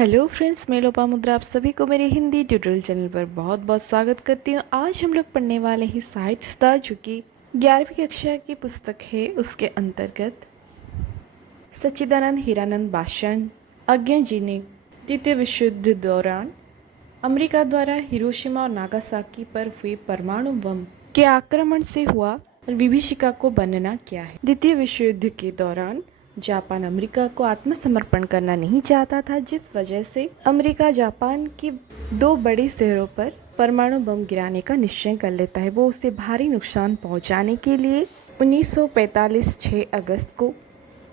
Hello friends, मैं लोपामुद्रा आप सभी को मेरे हिंदी ट्यूटोरियल चैनल पर बहुत बहुत स्वागत करती हूँ। आज हम लोग पढ़ने वाले हैं साहित्य सुधा, जो कि 11वीं कक्षा की पुस्तक है। उसके अंतर्गत सच्चिदानंद हीरानंद भाषण अज्ञा जी ने द्वितीय विश्व युद्ध दौरान अमेरिका द्वारा हिरोशिमा और नागासाकी पर हुए परमाणु बम के आक्रमण से हुआ विभीषिका को वर्णना किया है। द्वितीय विश्व युद्ध के दौरान जापान अमेरिका को आत्मसमर्पण करना नहीं चाहता था, जिस वजह से अमेरिका जापान की दो बड़े शहरों पर परमाणु बम गिराने का निश्चय कर लेता है। वो उसे भारी नुकसान पहुंचाने के लिए 1945 6 अगस्त को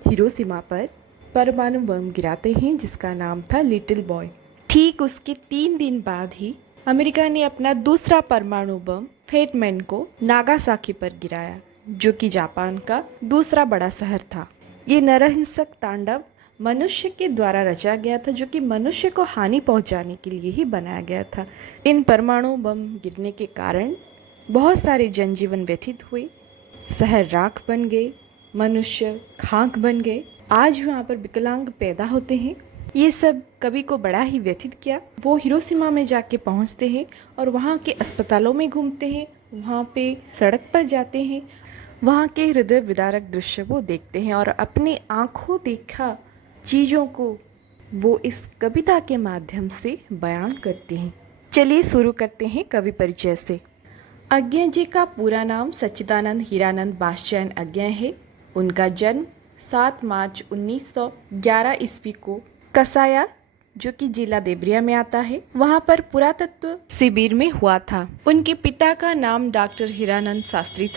हिरोशिमा पर परमाणु बम गिराते हैं, जिसका नाम था लिटिल बॉय। ठीक उसके 3 दिन बाद ही अमेरिका ने अपना दूसरा परमाणु बम फेटमैन को नागासाकी पर गिराया, जो कि जापान का दूसरा बड़ा शहर था। ये नरहिंसक तांडव मनुष्य के द्वारा रचा गया था, जो कि मनुष्य को हानि पहुंचाने के लिए ही बनाया गया था। इन परमाणु बम गिरने के कारण बहुत सारे जनजीवन व्यथित हुए, शहर राख बन गए, मनुष्य खाक बन गए। आज वहाँ पर विकलांग पैदा होते हैं। ये सब कवि को बड़ा ही व्यथित किया। वो हिरोशिमा में जाके पहुँचते हैं और वहाँ के अस्पतालों में घूमते हैं, वहाँ पे सड़क पर जाते हैं, वहाँ के हृदय विदारक दृश्य वो देखते हैं और अपने आँखों देखा चीज़ों को वो इस कविता के माध्यम से बयान करते हैं। चलिए शुरू करते हैं कवि परिचय से। अज्ञा जी का पूरा नाम सच्चिदानंद हीरानंद भाषण अज्ञा है। उनका जन्म 7 मार्च 1911 ईस्वी को कसाया, जो कि जिला देवरिया में आता है, वहाँ पर पुरातत्व शिविर में हुआ था। उनके पिता का नाम डॉक्टर हीरानंद शास्त्री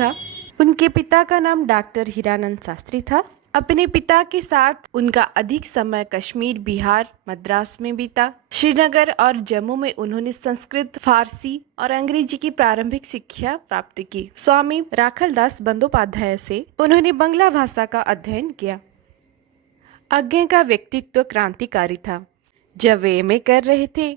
था। अपने पिता के साथ उनका अधिक समय कश्मीर, बिहार, मद्रास में बीता। श्रीनगर और जम्मू में उन्होंने संस्कृत, फारसी और अंग्रेजी की प्रारंभिक शिक्षा प्राप्त की। स्वामी राखलदास बंदोपाध्याय से उन्होंने बंगला भाषा का अध्ययन किया। अज्ञा का व्यक्तित्व क्रांतिकारी था। जब वे एमए कर रहे थे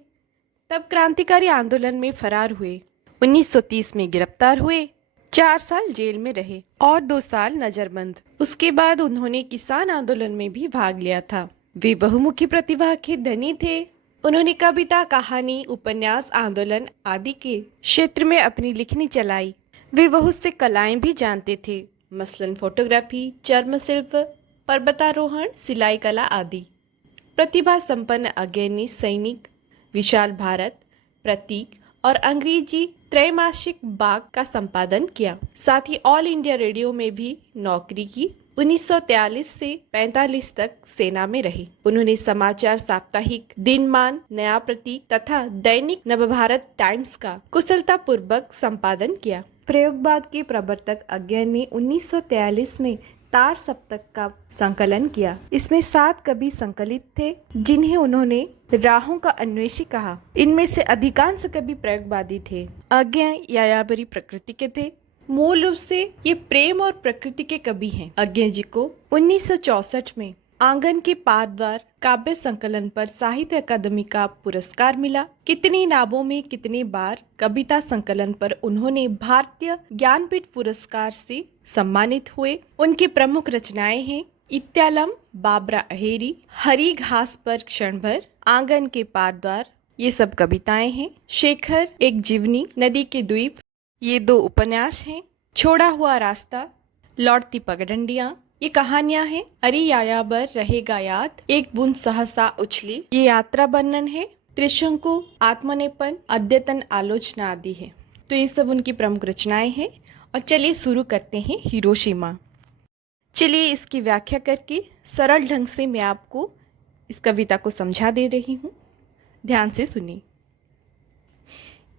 तब क्रांतिकारी आंदोलन में फरार हुए। 1930 में गिरफ्तार हुए, 4 साल जेल में रहे और 2 साल नजरबंद। उसके बाद उन्होंने किसान आंदोलन में भी भाग लिया था। वे बहुमुखी प्रतिभा के धनी थे। उन्होंने कविता, कहानी, उपन्यास, आंदोलन आदि के क्षेत्र में अपनी लिखनी चलाई। वे बहुत से कलाएं भी जानते थे, मसलन फोटोग्राफी, चर्म शिल्प, पर्वतारोहण, सिलाई कला आदि। प्रतिभा संपन्न अज्ञा ने सैनिक, विशाल भारत, प्रतीक और अंग्रेजी त्रैमासिक बाग का संपादन किया। साथ ही ऑल इंडिया रेडियो में भी नौकरी की। 1943 से 45 तक सेना में रहे। उन्होंने समाचार साप्ताहिक दिनमान, नया प्रतीक तथा दैनिक नवभारत टाइम्स का कुशलतापूर्वक संपादन किया। प्रयोगवाद के प्रवर्तक अज्ञा ने 1943 में तार सप्तक का संकलन किया। इसमें 7 कवि संकलित थे, जिन्हें उन्होंने राहों का अन्वेषी कहा। इनमें से अधिकांश कवि प्रयोगवादी थे। अज्ञा यायावरी प्रकृति के थे। मूल रूप से ये प्रेम और प्रकृति के कवि हैं। अज्ञा जी को 1964 में आंगन के पारद्वार काव्य संकलन पर साहित्य अकादमी का पुरस्कार मिला। कितनी नावों में कितने बार कविता संकलन पर उन्होंने भारतीय ज्ञानपीठ पुरस्कार से सम्मानित हुए। उनकी प्रमुख रचनाएं हैं इत्यालम, बाबरा अहेरी, हरी घास पर क्षण भर, आंगन के पारद्वार, ये सब कविताएं हैं। शेखर, एक जीवनी, नदी के द्वीप, ये 2 उपन्यास हैं। छोड़ा हुआ रास्ता, लौटती पगडंडियां, ये कहानियां हैं। अरे यायावर रहेगा याद, एक बूंद सहसा उछली, ये यात्रा वर्णन है। त्रिशंकु, आत्मनेपन, अद्यतन आलोचना आदि है। तो ये सब उनकी प्रमुख रचनाएं हैं। और चलिए शुरू करते हैं हिरोशिमा। चलिए इसकी व्याख्या करके सरल ढंग से मैं आपको इस कविता को समझा दे रही हूँ। ध्यान से सुनिए।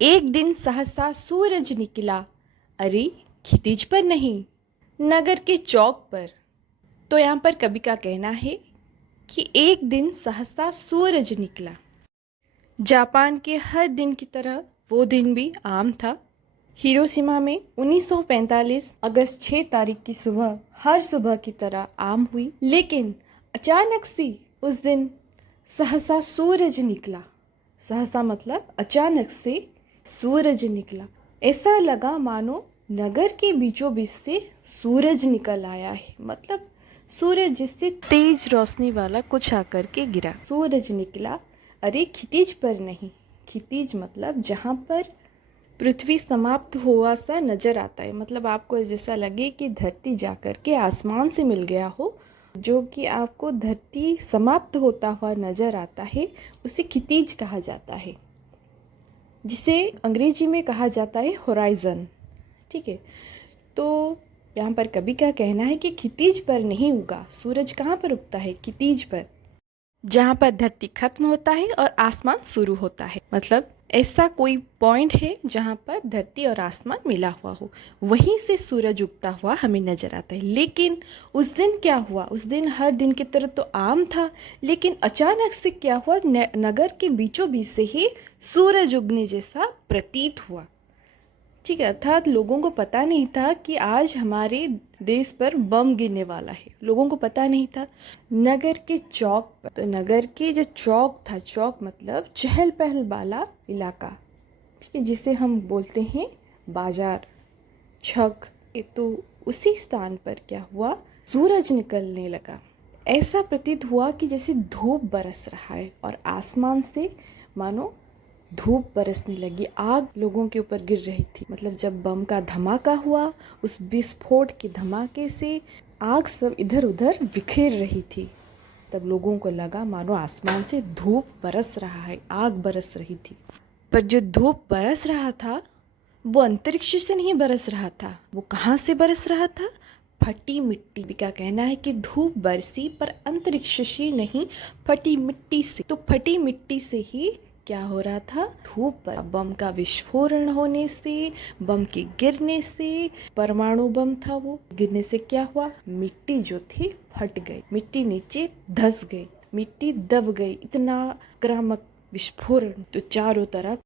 एक दिन सहसा सूरज निकला, अरे क्षितिज पर नहीं, नगर के चौक पर। तो यहाँ पर कवि का कहना है कि एक दिन सहसा सूरज निकला। जापान के हर दिन की तरह वो दिन भी आम था। हिरोशिमा में 1945 अगस्त 6 तारीख की सुबह हर सुबह की तरह आम हुई, लेकिन अचानक से उस दिन सहसा सूरज निकला। सहसा मतलब अचानक से सूरज निकला। ऐसा लगा मानो नगर के बीचों बीच से सूरज निकल आया है, मतलब सूरज जिससे तेज रोशनी वाला कुछ आकर के गिरा। सूरज निकला, अरे क्षितिज पर नहीं, क्षितिज मतलब जहाँ पर पृथ्वी समाप्त हुआ सा नजर आता है, मतलब आपको जैसा लगे कि धरती जाकर के आसमान से मिल गया हो, जो कि आपको धरती समाप्त होता हुआ नजर आता है, उसे क्षितिज कहा जाता है, जिसे अंग्रेजी में कहा जाता है होराइजन। ठीक है, तो यहाँ पर कवि का कहना है कि क्षितिज पर नहीं उगा, सूरज कहाँ पर उगता है? क्षितिज पर, जहाँ पर धरती खत्म होता है और आसमान शुरू होता है। मतलब ऐसा कोई पॉइंट है जहाँ पर धरती और आसमान मिला हुआ हो, वहीं से सूरज उगता हुआ हमें नजर आता है। लेकिन उस दिन क्या हुआ? उस दिन हर दिन की तरह तो आम था, लेकिन अचानक से क्या हुआ? नगर के बीचों बीच से ही सूरज उगने जैसा प्रतीत हुआ। ठीक है, अर्थात लोगों को पता नहीं था कि आज हमारे देश पर बम गिरने वाला है, लोगों को पता नहीं था। नगर के चौक पर, तो नगर के जो चौक था, चौक मतलब चहल पहल वाला इलाका, ठीक है, जिसे हम बोलते हैं बाजार, छक, तो उसी स्थान पर क्या हुआ? सूरज निकलने लगा। ऐसा प्रतीत हुआ कि जैसे धूप बरस रहा है और आसमान से मानो धूप बरसने लगी, आग लोगों के ऊपर गिर रही थी। मतलब जब बम का धमाका हुआ, उस विस्फोट के धमाके से आग सब इधर उधर बिखेर रही थी, तब लोगों को लगा मानो आसमान से धूप बरस रहा है, आग बरस रही थी। पर जो धूप बरस रहा था वो अंतरिक्ष से नहीं बरस रहा था, वो कहाँ से बरस रहा था? फटी मिट्टी का कहना है कि धूप बरसी पर अंतरिक्ष से नहीं, फटी मिट्टी से। तो फटी मिट्टी से ही क्या हो रहा था? धूप पर बम का विस्फोरण होने से, बम के गिरने से, परमाणु बम था वो, गिरने से क्या हुआ? मिट्टी जो थी फट गई, मिट्टी नीचे धस गई, मिट्टी दब गई। इतना आक्रामक विस्फोरण तो चारों तरफ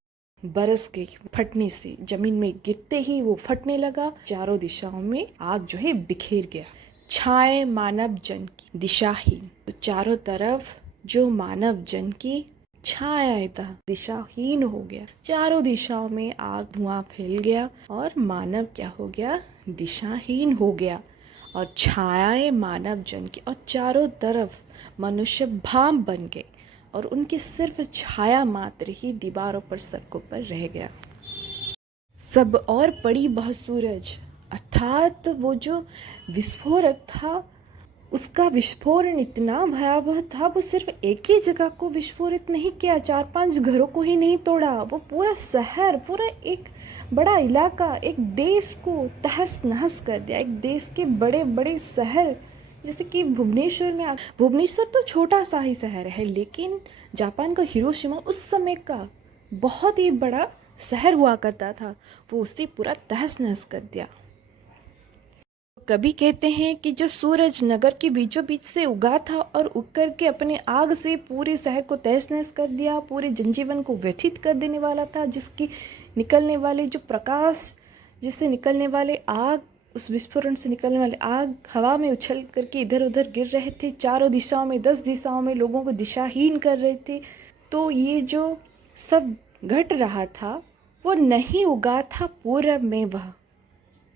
बरस गई, फटने से जमीन में गिरते ही वो फटने लगा, चारों दिशाओं में आग जो है बिखेर गया। छाए मानव जन की दिशाहीन, तो चारों तरफ जो मानव जन की छाया था दिशाहीन हो गया, चारों दिशाओं में आग धुआं फैल गया और मानव क्या हो गया? दिशाहीन हो गया। और छायाएं मानव जन की, और चारों तरफ मनुष्य भाम बन गए और उनकी सिर्फ छाया मात्र ही दीवारों पर, सड़कों पर रह गया। सब और पड़ी वह सूरज, अर्थात वो जो विस्फोरक था उसका विस्फोरण इतना भयावह था, वो सिर्फ एक ही जगह को विस्फोरित नहीं किया, 4-5 घरों को ही नहीं तोड़ा, वो पूरा शहर, पूरा एक बड़ा इलाका, एक देश को तहस नहस कर दिया। एक देश के बड़े बड़े शहर, जैसे कि भुवनेश्वर में, भुवनेश्वर तो छोटा सा ही शहर है, लेकिन जापान का हिरोशिमा उस समय का बहुत ही बड़ा शहर हुआ करता था, वो उसे पूरा तहस नहस कर दिया। कभी कहते हैं कि जो सूरज नगर के बीचों बीच से उगा था और उग कर के अपने आग से पूरे शहर को तहस नहस कर दिया, पूरे जनजीवन को व्यथित कर देने वाला था, जिसकी निकलने वाले जो प्रकाश, जिससे निकलने वाले आग, उस विस्फोरण से निकलने वाले आग हवा में उछल करके इधर उधर गिर रहे थे, चारों दिशाओं में, 10 दिशाओं में लोगों को दिशाहीन कर रहे थे। तो ये जो सब घट रहा था वो नहीं उगा था पूरब में, वह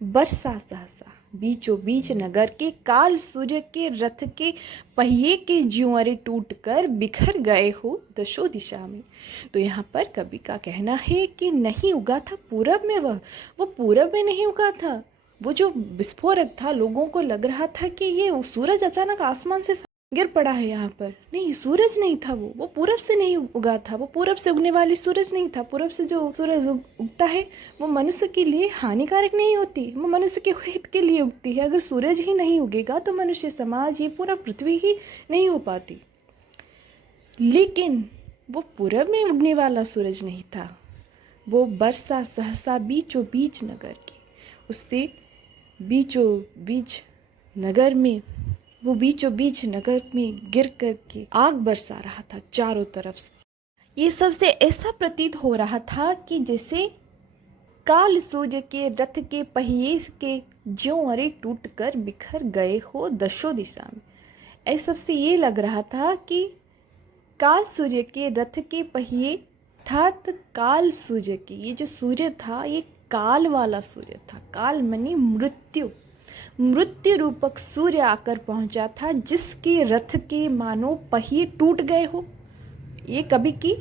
बरसा सहसा बीचों बीच नगर के, काल सूर्य के रथ के पहिए के ज्यों टूट कर बिखर गए हो दशों दिशा में। तो यहाँ पर कवि का कहना है कि नहीं उगा था पूरब में, वो पूरब में नहीं उगा था। वो जो विस्फोरक था, लोगों को लग रहा था कि ये सूरज अचानक आसमान से गिर पड़ा है यहाँ पर, नहीं, सूरज नहीं था वो पूरब से नहीं उगा था, वो पूरब से उगने वाली सूरज नहीं था। पूरब से जो सूरज उगता है वो मनुष्य के लिए हानिकारक नहीं होती, वो मनुष्य के हित के लिए उगती है। अगर सूरज ही नहीं उगेगा तो मनुष्य समाज, ये पूरा पृथ्वी ही नहीं हो पाती। लेकिन वो पूरब में उगने वाला सूरज नहीं था, वो बरसा सहसा बीचों बीच नगर की, उससे बीचों बीच नगर में, वो बीचों बीच नगर में गिर कर के आग बरसा रहा था चारों तरफ से। ये सबसे ऐसा प्रतीत हो रहा था कि जैसे काल सूर्य के रथ के पहिए के ज्यों अरे टूट कर बिखर गए हो दशों दिशा में। ऐसा सबसे ये लग रहा था कि काल सूर्य के रथ के पहिए, अर्थात काल सूर्य के, ये जो सूर्य था ये काल वाला सूर्य था। काल मनी मृत्यु, मृत्यु रूपक सूर्य आकर पहुंचा था, जिसके रथ के मानो पहिए टूट गए हो। ये कवि की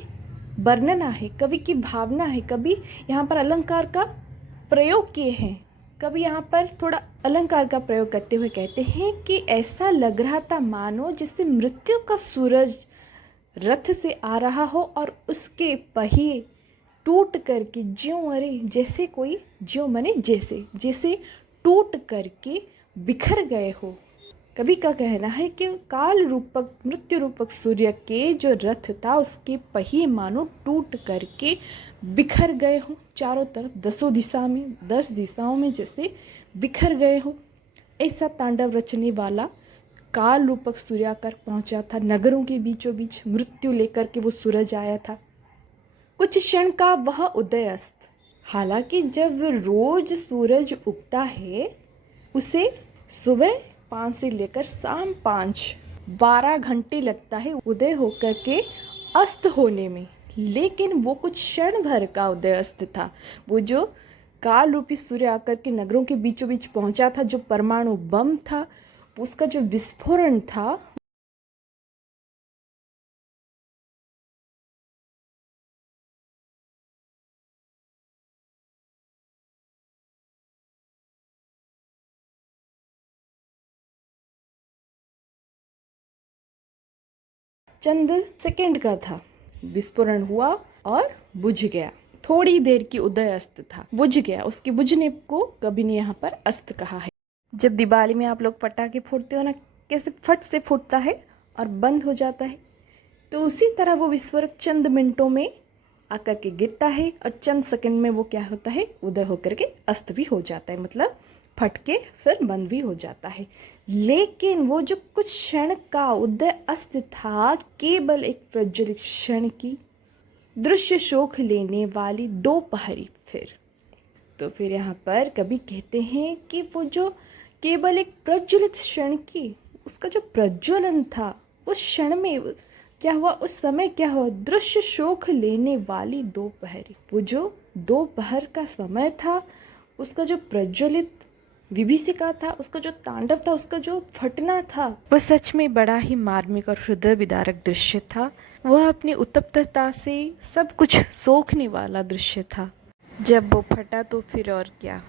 वर्णना है, कवि की भावना है। कवि यहाँ पर अलंकार का प्रयोग किए हैं। कवि यहाँ पर थोड़ा अलंकार का प्रयोग करते हुए कहते हैं कि ऐसा लग रहा था मानो जैसे मृत्यु का सूरज रथ से आ रहा हो और उसके पहिए टूट करके ज्यों, अरे जैसे कोई, ज्यों माने जैसे, जैसे टूट करके बिखर गए हो। कवि का कहना है कि काल रूपक, मृत्यु रूपक सूर्य के जो रथ था उसके पहिए मानो टूट करके बिखर गए हो चारों तरफ, 10 दिशा में, 10 दिशाओं में जैसे बिखर गए हो। ऐसा तांडव रचने वाला काल रूपक सूर्य आकर पहुंचा था नगरों के बीचों बीच, मृत्यु लेकर के वो सूरज आया था। कुछ क्षण का वह उदय अस्त, हालांकि जब रोज सूरज उगता है उसे सुबह 5 से लेकर शाम 5, 12 घंटे लगता है उदय होकर के अस्त होने में, लेकिन वो कुछ क्षण भर का उदय अस्त था। वो जो काल रूपी सूर्य आकर के नगरों के बीचों बीच पहुंचा था, जो परमाणु बम था, उसका जो विस्फोरण था, चंद सेकंड का था। विस्फोरण हुआ और बुझ गया। थोड़ी देर की उदय अस्त था, बुझ गया। उसके बुझने को कवि ने यहाँ पर अस्त कहा है। जब दिवाली में आप लोग पटाखे फोड़ते हो ना, कैसे फट से फूटता है और बंद हो जाता है, तो उसी तरह वो विस्फोरक चंद मिनटों में आकर के गिरता है और चंद सेकंड में वो क्या होता है, उदय होकर के अस्त भी हो जाता है, मतलब फट के फिर बंद भी हो जाता है। लेकिन वो जो कुछ क्षण का उदय अस्त था, केवल एक प्रज्वलित क्षण की दृश्य शोक लेने वाली दोपहरी। फिर तो फिर यहाँ पर कवि कहते हैं कि वो जो केवल एक प्रज्वलित क्षण की, उसका जो प्रज्वलन था उस क्षण में क्या हुआ, उस समय क्या हुआ, दृश्य शोक लेने वाली दोपहरी। वो जो दोपहर का समय था, उसका जो प्रज्वलित विभीषिका था, उसका जो तांडव था, उसका जो फटना था, वह सच में बड़ा ही मार्मिक और हृदय विदारक दृश्य था। वह अपनी उत्तप्तता से सब कुछ सोखने वाला दृश्य था। जब वो फटा तो फिर और क्या,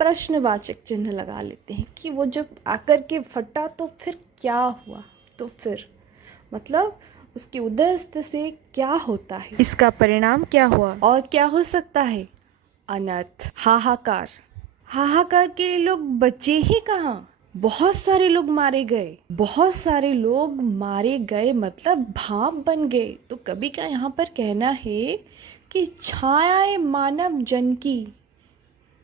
प्रश्नवाचक चिन्ह लगा लेते हैं कि वो जब आकर के फटा तो फिर क्या हुआ, तो फिर मतलब उसकी उदयस्त से क्या होता है, इसका परिणाम क्या हुआ और क्या हो सकता है, अनर्थ, हाहाकार। हाहाकार के लोग बचे ही कहाँ, बहुत सारे लोग मारे गए, बहुत सारे लोग मारे गए, मतलब भाप बन गए। तो कवि का यहाँ पर कहना है कि छायाएं मानव जन की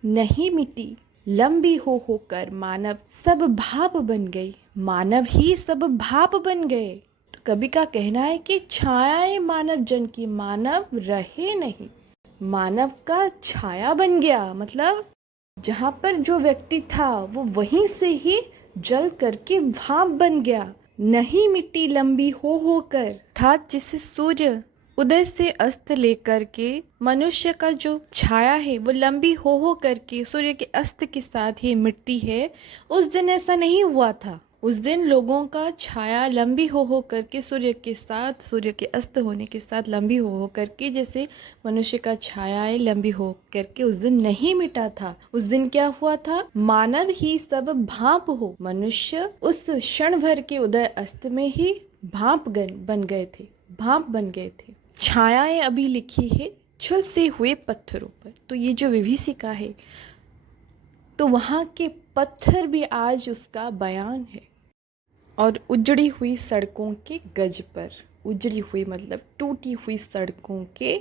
नहीं मिटी, लंबी हो होकर मानव सब भाप बन गई, मानव ही सब भाप बन गए। तो कवि का कहना है कि छायाएं मानव जन की, मानव रहे नहीं, मानव का छाया बन गया, मतलब जहाँ पर जो व्यक्ति था वो वहीं से ही जल करके भाप बन गया, नहीं मिट्टी लंबी हो होकर था, जिसे सूर्य उदय से अस्त लेकर के मनुष्य का जो छाया है वो लंबी हो करके सूर्य के अस्त के साथ ही मिटती है। उस दिन ऐसा नहीं हुआ था। उस दिन लोगों का छाया लंबी हो करके सूर्य के साथ, सूर्य के अस्त होने के साथ लंबी हो करके, जैसे मनुष्य का छाया है लंबी हो करके उस दिन नहीं मिटा था। उस दिन क्या हुआ था, मानव ही सब भाप हो, मनुष्य उस क्षण भर के उदय अस्त में ही भाप बन गए थे, भाप बन गए थे। छायाएं अभी लिखी है छुल से हुए पत्थरों पर। तो ये जो विभीषिका है, तो वहाँ के पत्थर भी आज उसका बयान है। और उजड़ी हुई सड़कों के गज पर, उजड़ी हुई मतलब टूटी हुई सड़कों के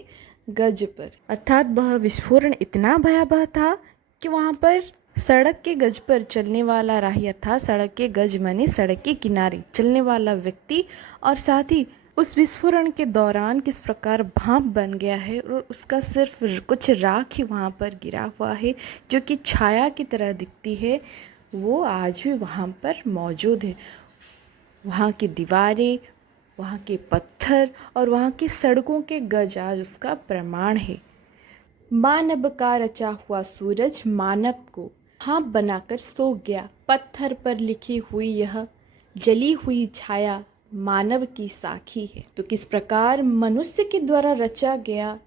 गज पर, अर्थात वह विस्फोरण इतना भयावह था कि वहाँ पर सड़क के गज पर चलने वाला राही, अर्थात सड़क के गज माने सड़क के किनारे चलने वाला व्यक्ति, और साथ ही उस विस्फोरण के दौरान किस प्रकार भाप बन गया है और उसका सिर्फ कुछ राख ही वहाँ पर गिरा हुआ है जो कि छाया की तरह दिखती है, वो आज भी वहाँ पर मौजूद है। वहाँ की दीवारें, वहाँ के पत्थर और वहाँ की सड़कों के गज आज उसका प्रमाण है। मानव का रचा हुआ सूरज मानव को भाप बनाकर सो गया। पत्थर पर लिखी हुई यह जली हुई छाया मानव की साखी है। तो किस प्रकार मनुष्य के द्वारा रचा गया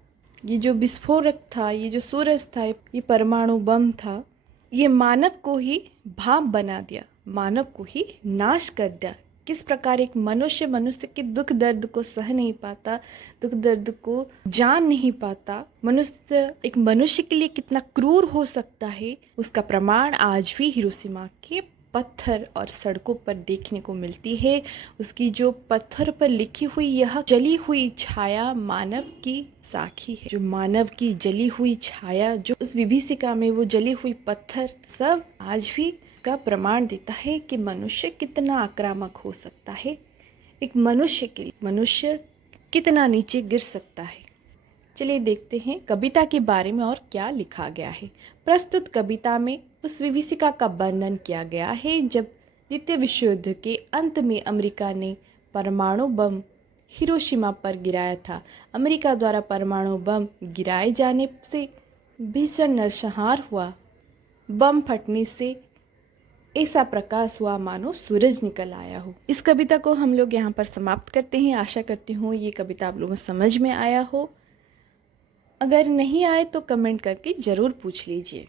ये जो विस्फोरक था, ये जो सूरज था, ये परमाणु बम था, ये मानव को ही भाप बना दिया, मानव को ही नाश कर दिया। किस प्रकार एक मनुष्य के दुख दर्द को सह नहीं पाता, दुख दर्द को जान नहीं पाता, मनुष्य एक मनुष्य के लिए कितना क्रूर हो सकता है, उसका प्रमाण आज भी हिरोशिमा के पत्थर और सड़कों पर देखने को मिलती है। उसकी जो पत्थर पर लिखी हुई यह जली हुई छाया मानव की साखी है। जो मानव की जली हुई छाया, जो उस विभीषिका में वो जली हुई पत्थर, सब आज भी का प्रमाण देता है कि मनुष्य कितना आक्रामक हो सकता है। एक मनुष्य के लिए मनुष्य कितना नीचे गिर सकता है। चलिए देखते हैं कविता के बारे में और क्या लिखा गया है। प्रस्तुत कविता में उस विभीषिका का वर्णन किया गया है जब द्वितीय विश्व युद्ध के अंत में अमेरिका ने परमाणु बम हिरोशिमा पर गिराया था। अमेरिका द्वारा परमाणु बम गिराए जाने से भीषण नरसंहार हुआ। बम फटने से ऐसा प्रकाश हुआ मानो सूरज निकल आया हो। इस कविता को हम लोग यहाँ पर समाप्त करते हैं। आशा करती हूँ ये कविता आप लोगों को समझ में आया हो। अगर नहीं आए तो कमेंट करके ज़रूर पूछ लीजिए।